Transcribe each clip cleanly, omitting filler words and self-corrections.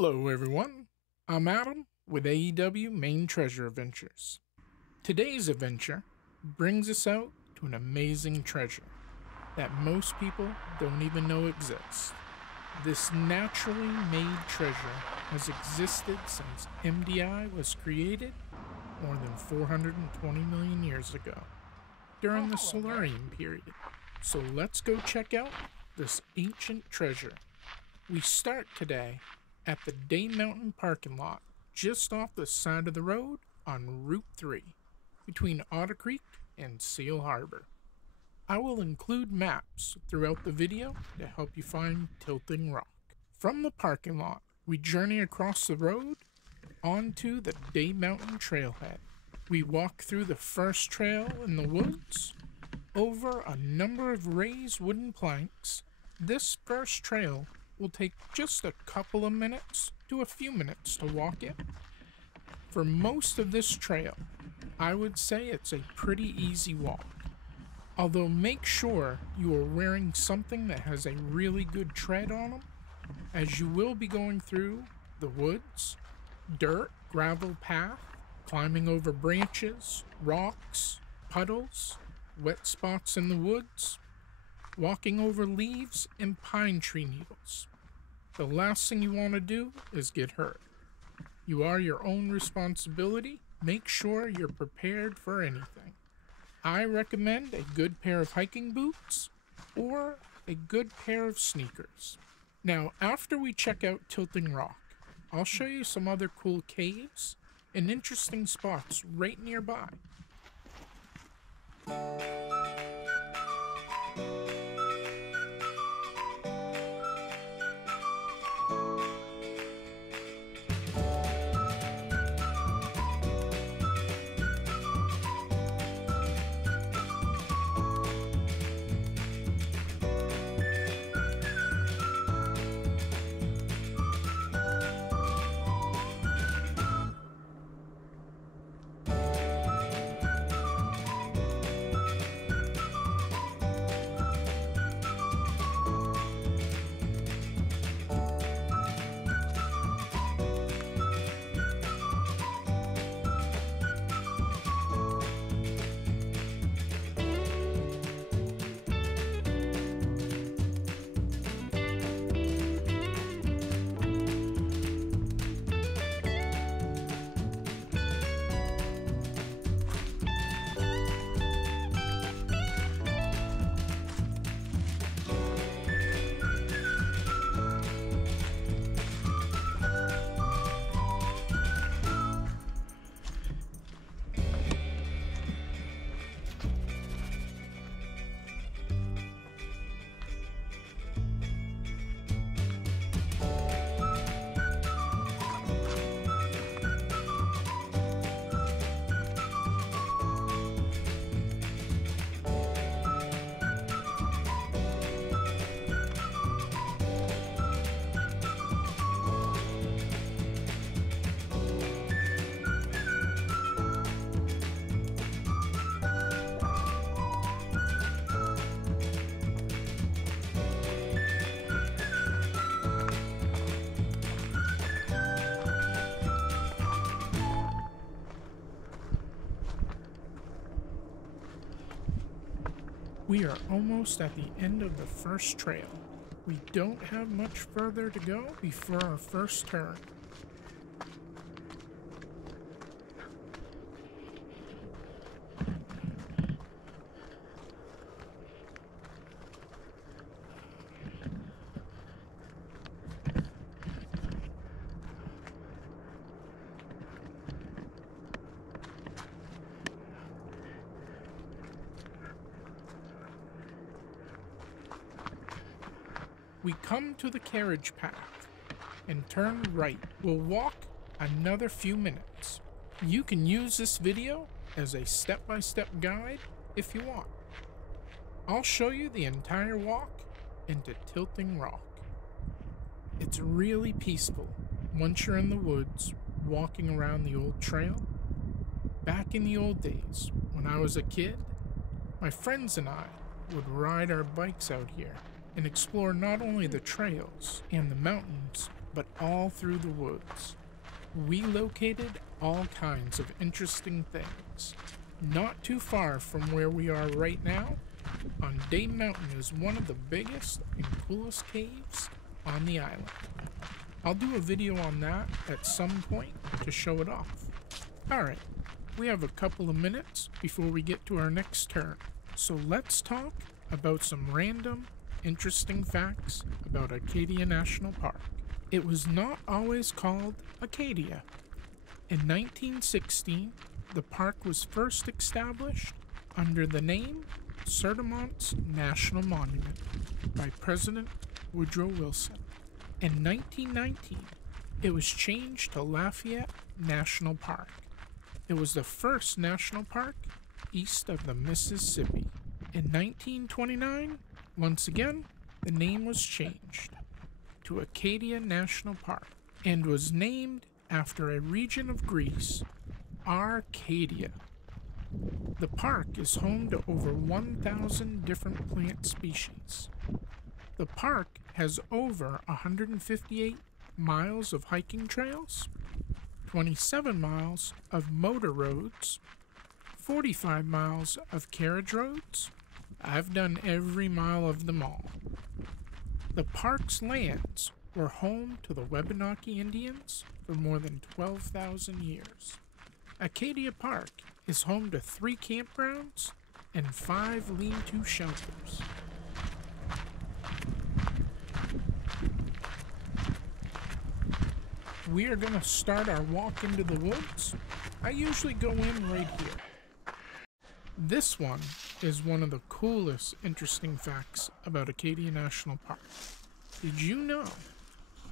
Hello everyone, I'm Adam with AEW Maine Treasure Adventures. Today's adventure brings us out to an amazing treasure that most people don't even know exists. This naturally made treasure has existed since MDI was created more than 420 million years ago, during the Silurian period. So let's go check out this ancient treasure. We start today at the Day Mountain parking lot, just off the side of the road on Route 3, between Otter Creek and Seal Harbor. I will include maps throughout the video to help you find Tilting Rock. From the parking lot, we journey across the road onto the Day Mountain Trailhead. We walk through the first trail in the woods, over a number of raised wooden planks. This first trail will take just a couple of minutes to a few minutes to walk it. For most of this trail, I would say it's a pretty easy walk. Although make sure you are wearing something that has a really good tread on them, as you will be going through the woods, dirt, gravel path, climbing over branches, rocks, puddles, wet spots in the woods, walking over leaves and pine tree needles. The last thing you want to do is get hurt. You are your own responsibility. Make sure you're prepared for anything. I recommend a good pair of hiking boots or a good pair of sneakers. Now, after we check out Tilting Rock, I'll show you some other cool caves and interesting spots right nearby. We are almost at the end of the first trail. We don't have much further to go before our first turn. We come to the carriage path and turn right. We'll walk another few minutes. You can use this video as a step-by-step guide if you want. I'll show you the entire walk into Tilting Rock. It's really peaceful once you're in the woods walking around the old trail. Back in the old days, when I was a kid, my friends and I would ride our bikes out here and explore not only the trails and the mountains, but all through the woods. We located all kinds of interesting things. Not too far from where we are right now, on Day Mountain is one of the biggest and coolest caves on the island. I'll do a video on that at some point to show it off. Alright, we have a couple of minutes before we get to our next turn, so let's talk about some random, interesting facts about Acadia National Park. It was not always called Acadia. In 1916, the park was first established under the name Certamont's National Monument by President Woodrow Wilson. In 1919, it was changed to Lafayette National Park. It was the first national park east of the Mississippi. In 1929, once again, the name was changed to Acadia National Park and was named after a region of Greece, Arcadia. The park is home to over 1,000 different plant species. The park has over 158 miles of hiking trails, 27 miles of motor roads, 45 miles of carriage roads. I've done every mile of them all. The park's lands were home to the Wabanaki Indians for more than 12,000 years. Acadia Park is home to 3 campgrounds and 5 lean-to shelters. We are going to start our walk into the woods. I usually go in right here. This one is one of the coolest, interesting facts about Acadia National Park. Did you know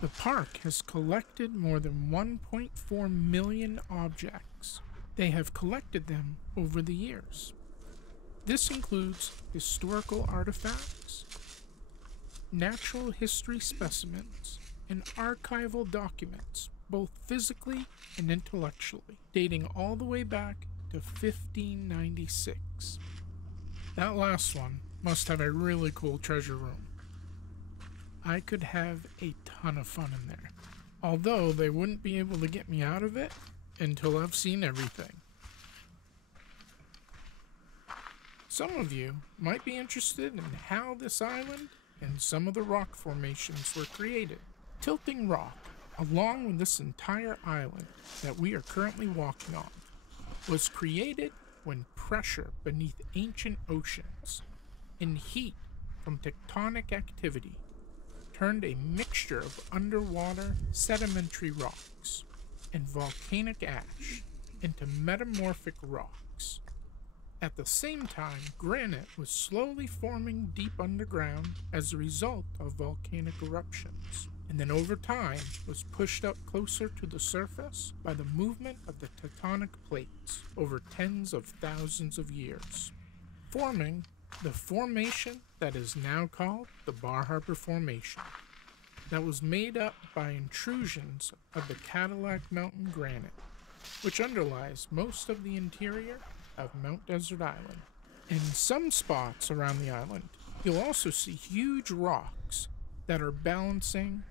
the park has collected more than 1.4 million objects? They have collected them over the years. This includes historical artifacts, natural history specimens, and archival documents, both physically and intellectually, dating all the way back to 1596. That last one must have a really cool treasure room. I could have a ton of fun in there, although they wouldn't be able to get me out of it until I've seen everything. Some of you might be interested in how this island and some of the rock formations were created. Tilting rock, along with this entire island that we are currently walking on, was created when pressure beneath ancient oceans and heat from tectonic activity turned a mixture of underwater sedimentary rocks and volcanic ash into metamorphic rocks. At the same time, granite was slowly forming deep underground as a result of volcanic eruptions, and then over time was pushed up closer to the surface by the movement of the tectonic plates over tens of thousands of years, forming the formation that is now called the Bar Harbor Formation, that was made up by intrusions of the Cadillac Mountain granite, which underlies most of the interior of Mount Desert Island. In some spots around the island, you'll also see huge rocks that are balancing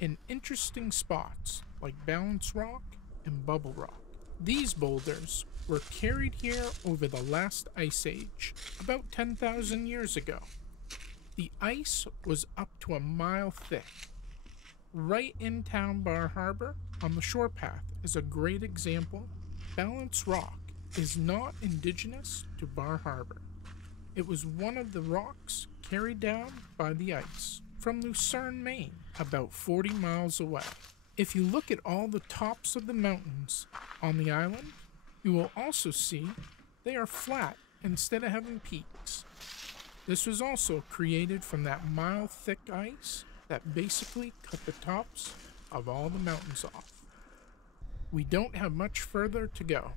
in interesting spots like Balance Rock and Bubble Rock. These boulders were carried here over the last ice age, about 10,000 years ago. The ice was up to a mile thick. Right in town Bar Harbor, on the shore path, is a great example. Balance Rock is not indigenous to Bar Harbor. It was one of the rocks carried down by the ice from Lucerne, Maine, about 40 miles away. If you look at all the tops of the mountains on the island, you will also see they are flat instead of having peaks. This was also created from that mile-thick ice that basically cut the tops of all the mountains off. We don't have much further to go.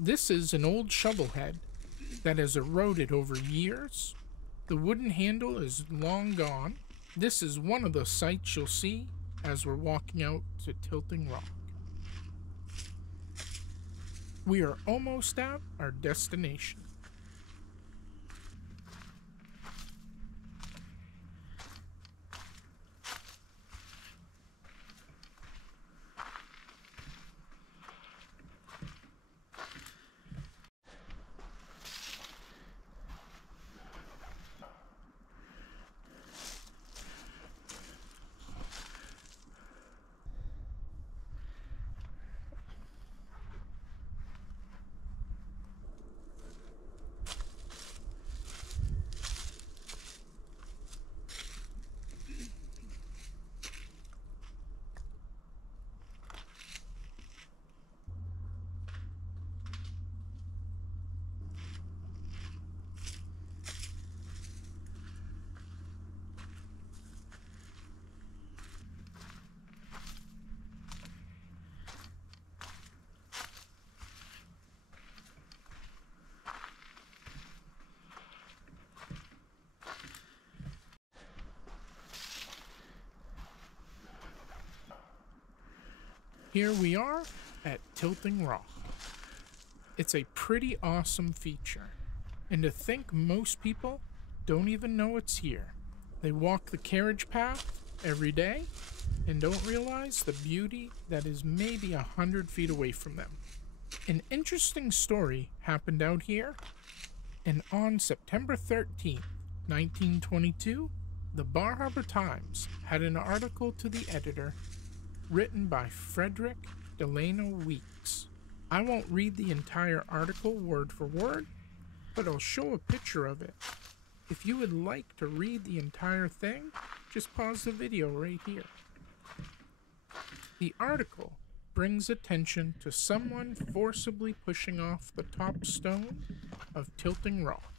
This is an old shovel head that has eroded over years. The wooden handle is long gone. This is one of the sights you'll see as we're walking out to Tilting Rock. We are almost at our destination. Here we are at Tilting Rock. It's a pretty awesome feature, and to think most people don't even know it's here. They walk the carriage path every day and don't realize the beauty that is maybe 100 feet away from them. An interesting story happened out here, and on September 13th, 1922, the Bar Harbor Times had an article to the editor written by Frederick Delano Weeks. I won't read the entire article word for word, but I'll show a picture of it. If you would like to read the entire thing, just pause the video right here. The article brings attention to someone forcibly pushing off the top stone of Tilting Rock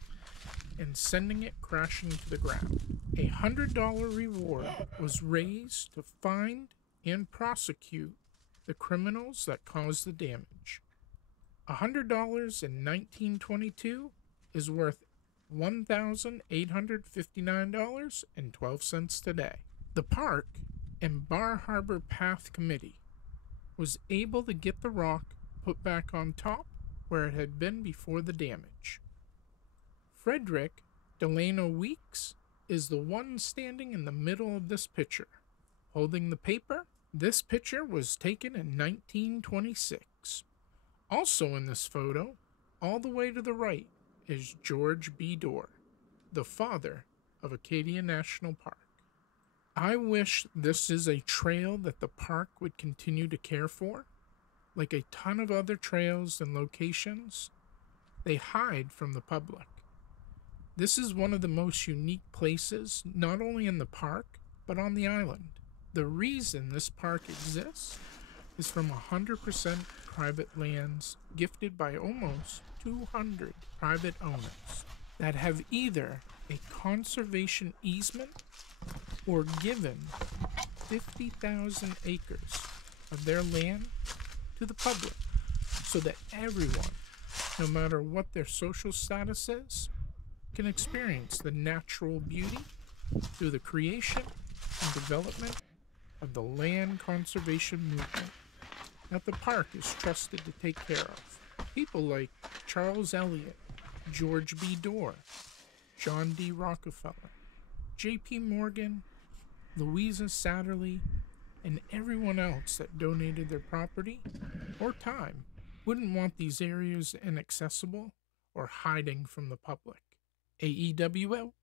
and sending it crashing to the ground. A $100 reward was raised to find and prosecute the criminals that caused the damage. $100 in 1922 is worth $1,859.12 today. The Park and Bar Harbor Path Committee was able to get the rock put back on top where it had been before the damage. Frederick Delano Weeks is the one standing in the middle of this picture, holding the paper. This picture was taken in 1926. Also in this photo, all the way to the right, is George B. Dorr, the father of Acadia National Park. I wish this is a trail that the park would continue to care for. Like a ton of other trails and locations, they hide from the public. This is one of the most unique places, not only in the park, but on the island. The reason this park exists is from 100% private lands gifted by almost 200 private owners that have either a conservation easement or given 50,000 acres of their land to the public so that everyone, no matter what their social status is, can experience the natural beauty through the creation and development of the land conservation movement that the park is trusted to take care of. People like Charles Elliott, George B. Dorr, John D. Rockefeller, J.P. Morgan, Louisa Satterley, and everyone else that donated their property or time wouldn't want these areas inaccessible or hiding from the public. AEW out.